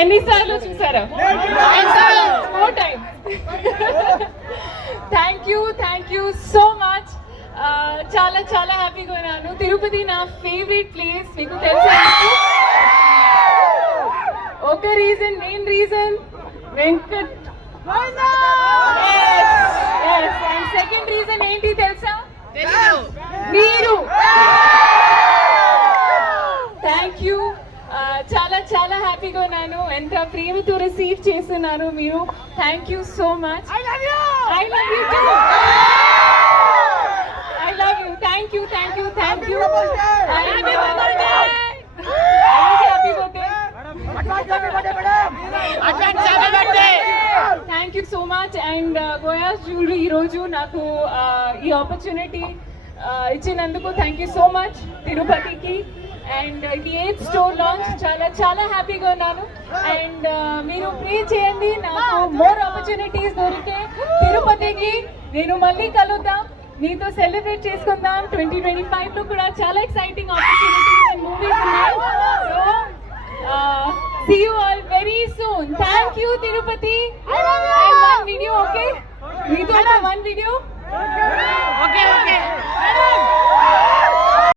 ఎన్నిసార్లు చూసారా? 4 times. Thank you so much. చాలా చాలా హ్యాపీగా ఉన్నాను. తిరుపతి నా ఫేవరెట్ ప్లేస్, మీకు తెలుసా? ఒక reason, main reason Venkat. And second reason ఏంటి తెలుసా? మీరు. Thank you. చాలా చాలా హ్యాపీగా ఉన్నాను. ఎంత ప్రేమతో రిసీవ్ చేస్తున్నారు మీరు. Thank you so much. I love you two. I love you. Thank you. Happy birthday. Thank you so much. And గోయాస్ jewellery ఈరోజు నాకు ఈ ఆపర్చునిటీ ఇచ్చినందుకు థ్యాంక్ యూ సో మచ్ తిరుపతికి. అండ్ ఇది 8th స్టోర్ లాంచ్. చాలా చాలా హ్యాపీగా ఉన్నాను. అండ్ మీరు ప్రే చేయండి, నాకు మోర్ ఆపర్చునిటీస్ దొరికితే తిరుపతికి నేను మళ్ళీ కలుద్దాం, మీతో సెలబ్రేట్ చేసుకుందాం. 2025 లో కూడా చాలా ఎక్సైటింగ్ ఆపర్చునిటీస్ అండ్ మూవీస్ ఉన్నాయి. So see you all very soon. Thank you Tirupati. And one video, okay? We do one video. Okay.